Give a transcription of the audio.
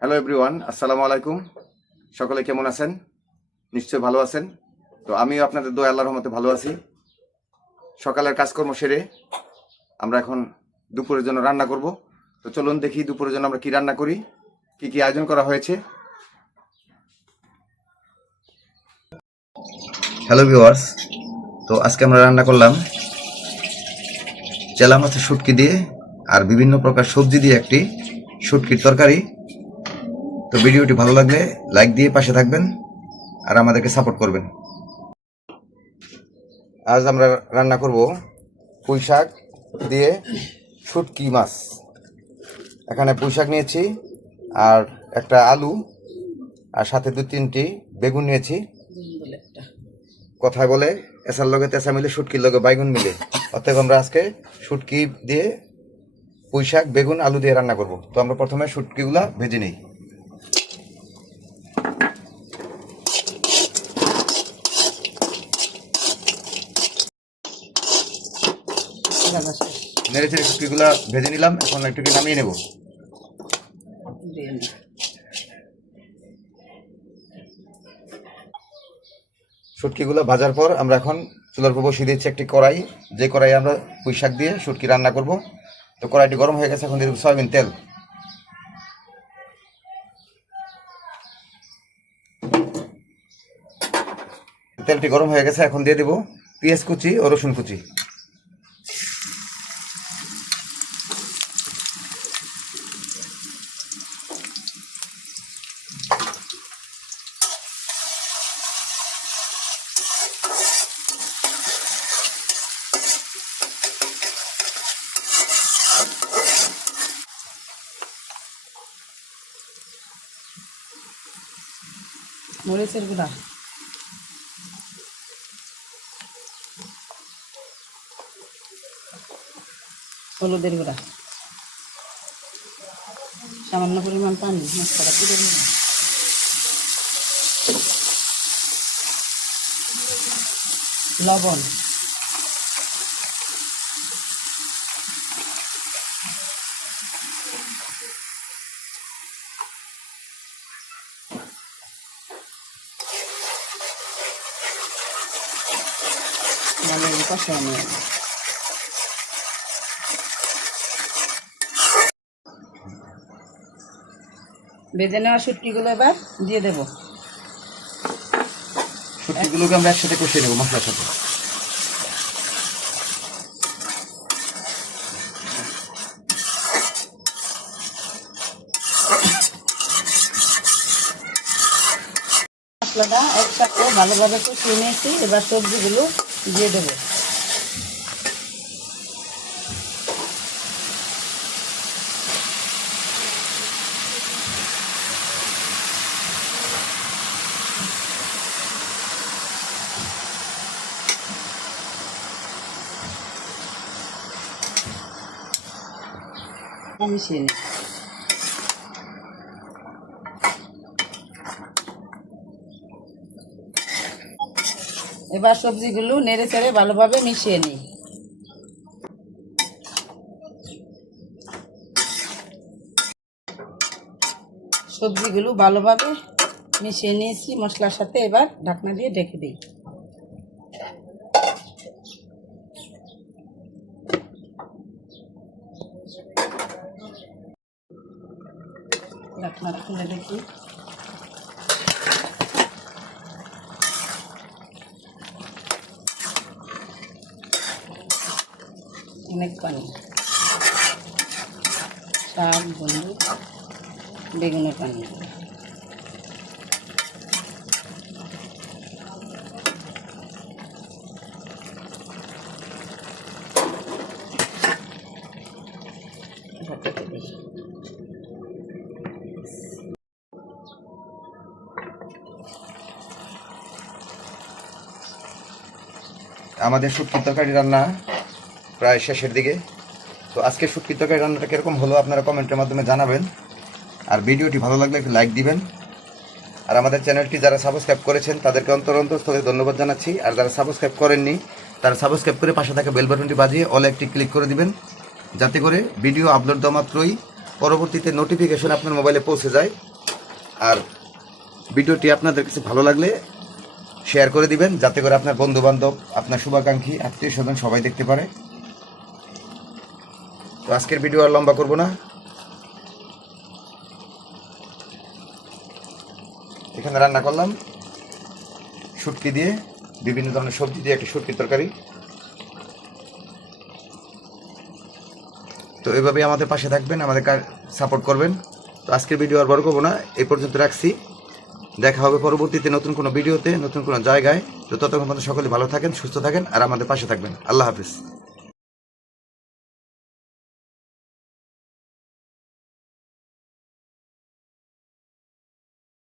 Hello everyone আসসালামু আলাইকুম সকলে কেমন আছেন? নিশ্চয় ভালো আছেন। তো আমিও আপনাদের দোয়া আল্লাহর রহমতে ভালো আছি। সকালের কাজকর্ম সেরে আমরা এখন দুপুরের জন্য রান্না করব। তো চলুন দেখি দুপুরের জন্য আমরা কি রান্না করি, কি কি আয়োজন করা হয়েছে। হ্যালো ভিউয়ার্স তো আজকে আমরা রান্না করলাম চেলা মাছের শুটকি দিয়ে আর বিভিন্ন প্রকার সবজি দিয়ে একটি শুটকির তরকারি। তো ভিডিওটি ভালো লাগলে লাইক দিয়ে পাশে থাকবেন আর আমাদেরকে সাপোর্ট করবেন। আজ আমরা রান্না করব পুঁই শাক দিয়ে শুটকি মাছ। এখানে পুঁই শাক নিয়েছি আর একটা আলু আর সাথে দু তিনটি বেগুন নিয়েছি। কথায় বলে, এসার লগে তেসা মিলে, শুটকির লগে বাইগুন মিলে। অতএব আমরা আজকে শুটকি দিয়ে পুঁই শাক, বেগুন, আলু দিয়ে রান্না করব। তো আমরা প্রথমে শুটকিগুলা ভেজে নিই। নেড়ে চেড়ে ভেজে নিলাম, এখন একটু কি নামিয়ে নেব। শুটকিগুলো ভাজার পর আমরা এখন চুলার উপর বসিয়ে দিচ্ছি একটি কড়াই। যে কড়াই আমরা পুঁই শাক দিয়ে শুটকি রান্না করব। তো কড়াইটি গরম হয়ে গেছে, এখন দিয়ে সয়াবিন তেল। তেলটি গরম হয়ে গেছে, এখন দিয়ে দেবো পেঁয়াজ কুচি ও রসুন কুচি। মরিচের গুঁড়া। হলুদের গুঁড়া। সামান্য পরিমাণ পানি মশলাটা তুলে দিলাম লবণ। ভালো কষানো নিয়ে বেজে নেওয়া শুটকিগুলো এবার দিয়ে দেবো। শুটকিগুলোকে আমরা একসাথে কষিয়ে নেব মশলার সাথে। মশলাটা একসাথে ভালোভাবে কষিয়ে নিয়েছি। এবার সবজিগুলো দিয়ে দেবো মিশিয়ে নিই এবার সবজিগুলো নেড়ে চেড়ে ভালোভাবে মিশিয়ে নিই। সবজিগুলো ভালোভাবে মিশিয়ে নিয়েছি, মশলার সাথে এবার ঢাকনা দিয়ে ঢেকে দিই। ঢাকনাটা খুলে দেখি। অনেক পানি শাক বন্ধু বেগুনের পানি। আমাদের শুটকির তরকারি রান্না প্রায় শেষের দিকে। তো আজকে তরকারি রান্নাটা কীরকম হলো আপনারা কমেন্টের মাধ্যমে জানাবেন। আর ভিডিওটি ভালো লাগলে একটু লাইক দিবেন। আর আমাদের চ্যানেলটি যারা সাবস্ক্রাইব করেছেন, তাদেরকে অন্তর অন্তঃস্থলে ধন্যবাদ জানাচ্ছি। আর যারা সাবস্ক্রাইব করেননি, তারা সাবস্ক্রাইব করে পাশে থাকা বেল বাটনটি বাজিয়ে অল একটি ক্লিক করে দিবেন। যাতে করে ভিডিও আপলোড দেওয়া মাত্রই পরবর্তীতে নোটিফিকেশন আপনার মোবাইলে পৌঁছে যায়। আর ভিডিওটি আপনাদের কাছে ভালো লাগলে শেয়ার করে দিবেন, যাতে করে আপনার বন্ধু বান্ধব আপনার শুভাকাঙ্ক্ষী আত্মীয় স্বজন সবাই দেখতে পারে। তো আজকের ভিডিও আর লম্বা করব না। এখানে রান্না করলাম। শুটকি দিয়ে, বিভিন্ন ধরনের সবজি দিয়ে একটি শুটকির তরকারি। তো এভাবেই আমাদের পাশে থাকবেন, আমাদের সাপোর্ট করবেন। তো আজকের ভিডিও আর বড় করব না এই পর্যন্ত রাখছি। দেখা হবে পরবর্তীতে নতুন কোনো ভিডিওতে নতুন কোনো জায়গায়। তো ততক্ষণ সকলে ভালো থাকেন, সুস্থ থাকেন, আর আমাদের পাশে থাকবেন। আল্লাহ হাফিজ।